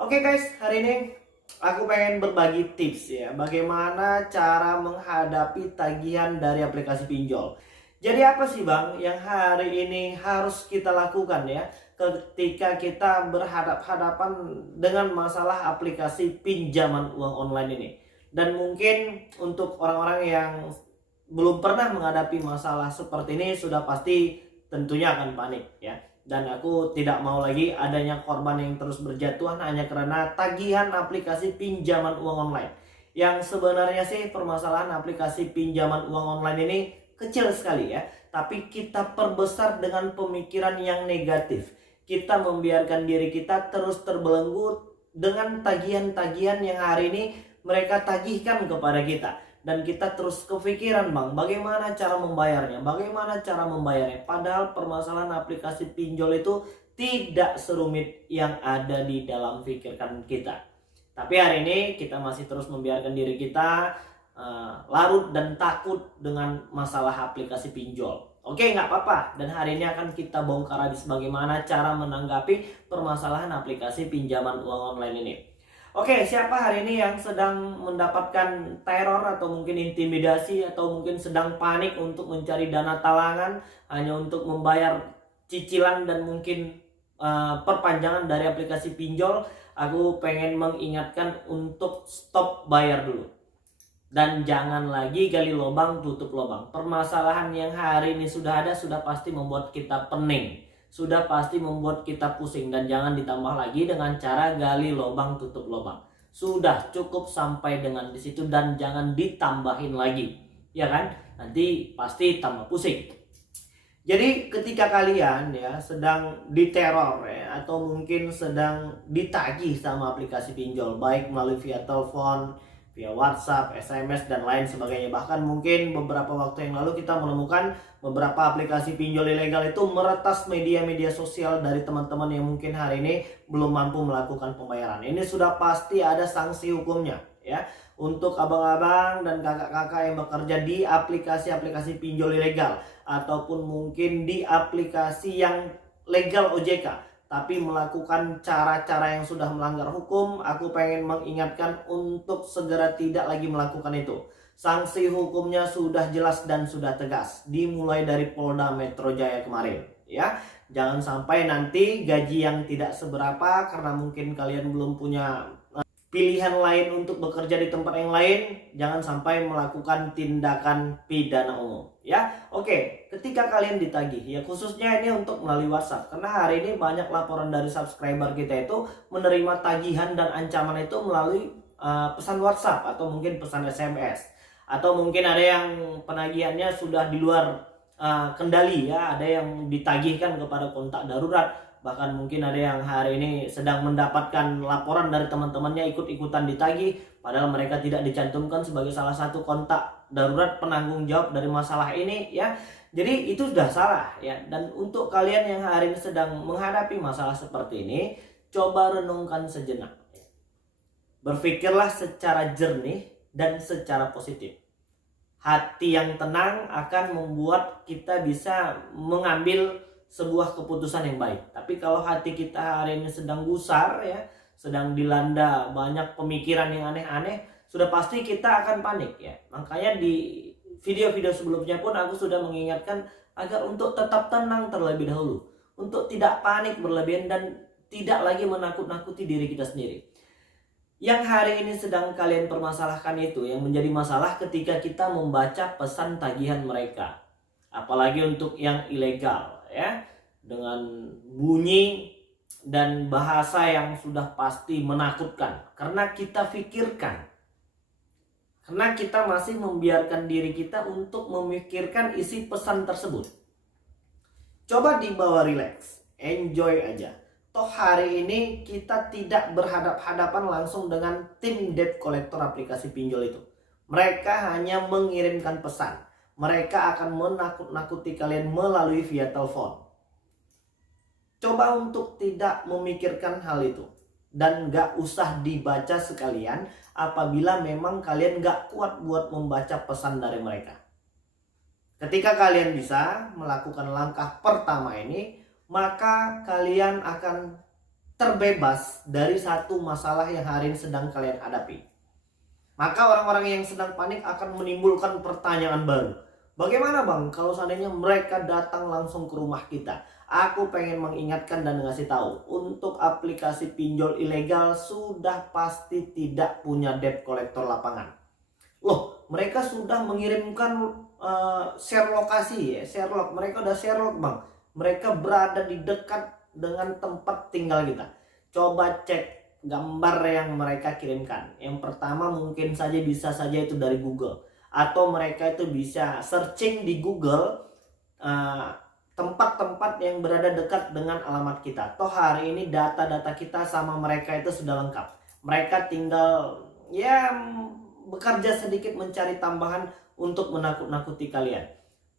Oke guys, hari ini aku pengen berbagi tips ya, bagaimana cara menghadapi tagihan dari aplikasi pinjol. Jadi apa sih Bang yang hari ini harus kita lakukan ya ketika kita berhadapan dengan masalah aplikasi pinjaman uang online ini. Dan mungkin untuk orang-orang yang belum pernah menghadapi masalah seperti ini sudah pasti tentunya akan panik ya. Dan aku tidak mau lagi adanya korban yang terus berjatuhan hanya karena tagihan aplikasi pinjaman uang online. Yang sebenarnya sih permasalahan aplikasi pinjaman uang online ini kecil sekali ya, tapi kita perbesar dengan pemikiran yang negatif. Kita membiarkan diri kita terus terbelenggu dengan tagihan-tagihan yang hari ini mereka tagihkan kepada kita. Dan kita terus kepikiran bang, bagaimana cara membayarnya, padahal permasalahan aplikasi pinjol itu tidak serumit yang ada di dalam pikirkan kita. Tapi hari ini kita masih terus membiarkan diri kita larut dan takut dengan masalah aplikasi pinjol. Oke, nggak apa-apa. Dan hari ini akan kita bongkar habis bagaimana cara menanggapi permasalahan aplikasi pinjaman uang online ini. Oke, siapa hari ini yang sedang mendapatkan teror atau mungkin intimidasi atau mungkin sedang panik untuk mencari dana talangan hanya untuk membayar cicilan dan mungkin perpanjangan dari aplikasi pinjol? Aku pengen mengingatkan untuk stop bayar dulu. Dan jangan lagi gali lubang tutup lubang. Permasalahan yang hari ini sudah ada sudah pasti membuat kita pening, sudah pasti membuat kita pusing, dan jangan ditambah lagi dengan cara gali lubang tutup lubang. Sudah cukup sampai dengan di situ dan jangan ditambahin lagi, ya kan? Nanti pasti tambah pusing. Jadi ketika kalian ya sedang diteror ya, atau mungkin sedang ditagih sama aplikasi pinjol, baik melalui via telepon, via WhatsApp, SMS dan lain sebagainya. Bahkan mungkin beberapa waktu yang lalu kita menemukan beberapa aplikasi pinjol ilegal itu meretas media-media sosial dari teman-teman yang mungkin hari ini belum mampu melakukan pembayaran. Ini sudah pasti ada sanksi hukumnya ya. Untuk abang-abang dan kakak-kakak yang bekerja di aplikasi-aplikasi pinjol ilegal ataupun mungkin di aplikasi yang legal OJK tapi melakukan cara-cara yang sudah melanggar hukum, aku pengen mengingatkan untuk segera tidak lagi melakukan itu. Sanksi hukumnya sudah jelas dan sudah tegas, dimulai dari Polda Metro Jaya kemarin ya. Jangan sampai nanti gaji yang tidak seberapa karena mungkin kalian belum punya pilihan lain untuk bekerja di tempat yang lain, jangan sampai melakukan tindakan pidana umum ya. Oke, ketika kalian ditagih ya, khususnya ini untuk melalui WhatsApp, karena hari ini banyak laporan dari subscriber kita itu menerima tagihan dan ancaman itu melalui pesan WhatsApp atau mungkin pesan SMS, atau mungkin ada yang penagihannya sudah di luar kendali ya, ada yang ditagihkan kepada kontak darurat. Bahkan mungkin ada yang hari ini sedang mendapatkan laporan dari teman-temannya ikut-ikutan ditagih, padahal mereka tidak dicantumkan sebagai salah satu kontak darurat penanggung jawab dari masalah ini ya. Jadi itu sudah salah ya. Dan untuk kalian yang hari ini sedang menghadapi masalah seperti ini, coba renungkan sejenak. Berpikirlah secara jernih dan secara positif. Hati yang tenang akan membuat kita bisa mengambil sebuah keputusan yang baik. Tapi kalau hati kita hari ini sedang gusar ya, sedang dilanda banyak pemikiran yang aneh-aneh, sudah pasti kita akan panik ya. Makanya di video-video sebelumnya pun aku sudah mengingatkan agar untuk tetap tenang terlebih dahulu, untuk tidak panik berlebihan dan tidak lagi menakut-nakuti diri kita sendiri. Yang hari ini sedang kalian permasalahkan itu yang menjadi masalah ketika kita membaca pesan tagihan mereka. Apalagi untuk yang ilegal ya, dengan bunyi dan bahasa yang sudah pasti menakutkan. Karena kita pikirkan, karena kita masih membiarkan diri kita untuk memikirkan isi pesan tersebut. Coba dibawa relax, enjoy aja. Toh hari ini kita tidak berhadap-hadapan langsung dengan tim debt collector aplikasi pinjol itu. Mereka hanya mengirimkan pesan. Mereka akan menakut-nakuti kalian melalui via telepon. Coba untuk tidak memikirkan hal itu. Dan gak usah dibaca sekalian apabila memang kalian gak kuat buat membaca pesan dari mereka. Ketika kalian bisa melakukan langkah pertama ini, maka kalian akan terbebas dari satu masalah yang hari ini sedang kalian hadapi. Maka orang-orang yang sedang panik akan menimbulkan pertanyaan baru. Bagaimana bang kalau seandainya mereka datang langsung ke rumah kita? Aku pengen mengingatkan dan ngasih tahu, untuk aplikasi pinjol ilegal sudah pasti tidak punya debt collector lapangan. Loh, mereka sudah mengirimkan share lokasi ya, share log. Mereka udah share log bang. Mereka berada di dekat dengan tempat tinggal kita. Coba cek gambar yang mereka kirimkan. Yang pertama mungkin saja bisa saja itu dari Google, atau mereka itu bisa searching di Google tempat-tempat yang berada dekat dengan alamat kita. Toh hari ini data-data kita sama mereka itu sudah lengkap. Mereka tinggal ya bekerja sedikit mencari tambahan untuk menakut-nakuti kalian.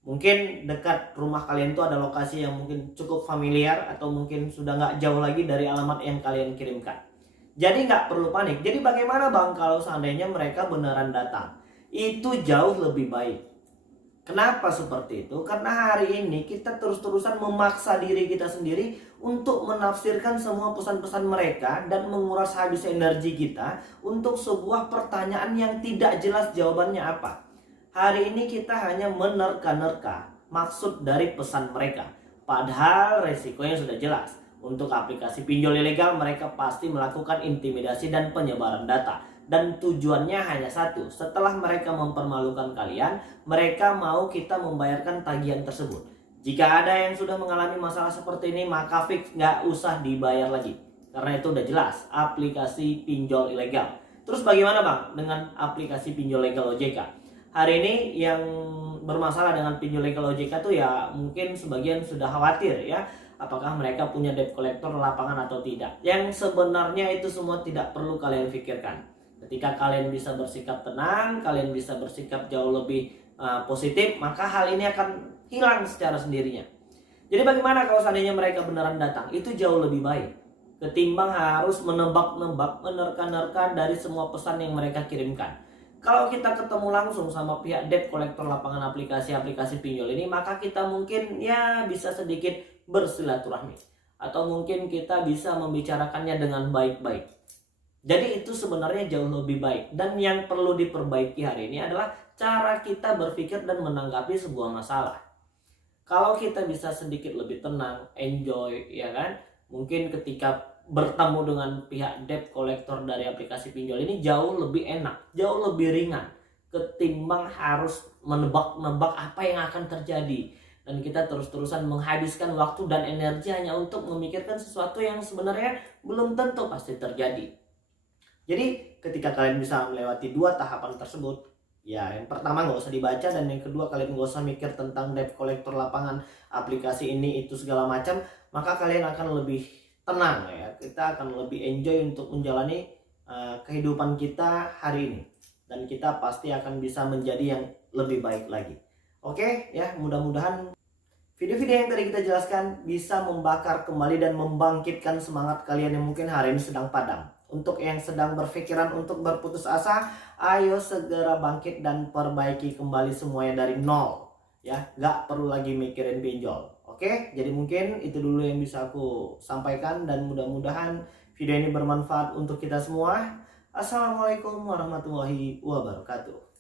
Mungkin dekat rumah kalian itu ada lokasi yang mungkin cukup familiar, atau mungkin sudah nggak jauh lagi dari alamat yang kalian kirimkan. Jadi nggak perlu panik. Jadi bagaimana bang kalau seandainya mereka beneran datang? Itu jauh lebih baik. Kenapa seperti itu? Karena hari ini kita terus-terusan memaksa diri kita sendiri untuk menafsirkan semua pesan-pesan mereka dan menguras habis energi kita untuk sebuah pertanyaan yang tidak jelas jawabannya apa. Hari ini kita hanya menerka-nerka maksud dari pesan mereka. Padahal resikonya sudah jelas. Untuk aplikasi pinjol ilegal, mereka pasti melakukan intimidasi dan penyebaran data. Dan tujuannya hanya satu, setelah mereka mempermalukan kalian, mereka mau kita membayarkan tagihan tersebut. Jika ada yang sudah mengalami masalah seperti ini, maka fix nggak usah dibayar lagi. Karena itu udah jelas, aplikasi pinjol ilegal. Terus bagaimana bang dengan aplikasi pinjol legal OJK? Hari ini yang bermasalah dengan pinjol legal OJK tuh ya mungkin sebagian sudah khawatir ya, apakah mereka punya debt collector lapangan atau tidak. Yang sebenarnya itu semua tidak perlu kalian pikirkan. Ketika kalian bisa bersikap tenang, kalian bisa bersikap jauh lebih positif, maka hal ini akan hilang secara sendirinya. Jadi bagaimana kalau seandainya mereka beneran datang? Itu jauh lebih baik ketimbang harus menebak-nebak, menerka-nerka dari semua pesan yang mereka kirimkan. Kalau kita ketemu langsung sama pihak debt collector lapangan aplikasi-aplikasi pinjol ini, maka kita mungkin ya bisa sedikit bersilaturahmi, atau mungkin kita bisa membicarakannya dengan baik-baik. Jadi itu sebenarnya jauh lebih baik. Dan yang perlu diperbaiki hari ini adalah cara kita berpikir dan menanggapi sebuah masalah. Kalau kita bisa sedikit lebih tenang, enjoy, ya kan? Mungkin ketika bertemu dengan pihak debt collector dari aplikasi pinjol ini jauh lebih enak, jauh lebih ringan ketimbang harus menebak-nebak apa yang akan terjadi. Dan kita terus-terusan menghabiskan waktu dan energi hanya untuk memikirkan sesuatu yang sebenarnya belum tentu pasti terjadi. Jadi ketika kalian bisa melewati dua tahapan tersebut, ya yang pertama nggak usah dibaca, dan yang kedua kalian nggak usah mikir tentang debt collector lapangan aplikasi ini itu segala macam, maka kalian akan lebih tenang ya. Kita akan lebih enjoy untuk menjalani kehidupan kita hari ini, dan kita pasti akan bisa menjadi yang lebih baik lagi. Oke ya, mudah-mudahan video-video yang tadi kita jelaskan bisa membakar kembali dan membangkitkan semangat kalian yang mungkin hari ini sedang padam. Untuk yang sedang berpikiran untuk berputus asa, ayo segera bangkit dan perbaiki kembali semuanya dari nol. Ya, nggak perlu lagi mikirin pinjol. Oke, jadi mungkin itu dulu yang bisa aku sampaikan, dan mudah-mudahan video ini bermanfaat untuk kita semua. Assalamualaikum warahmatullahi wabarakatuh.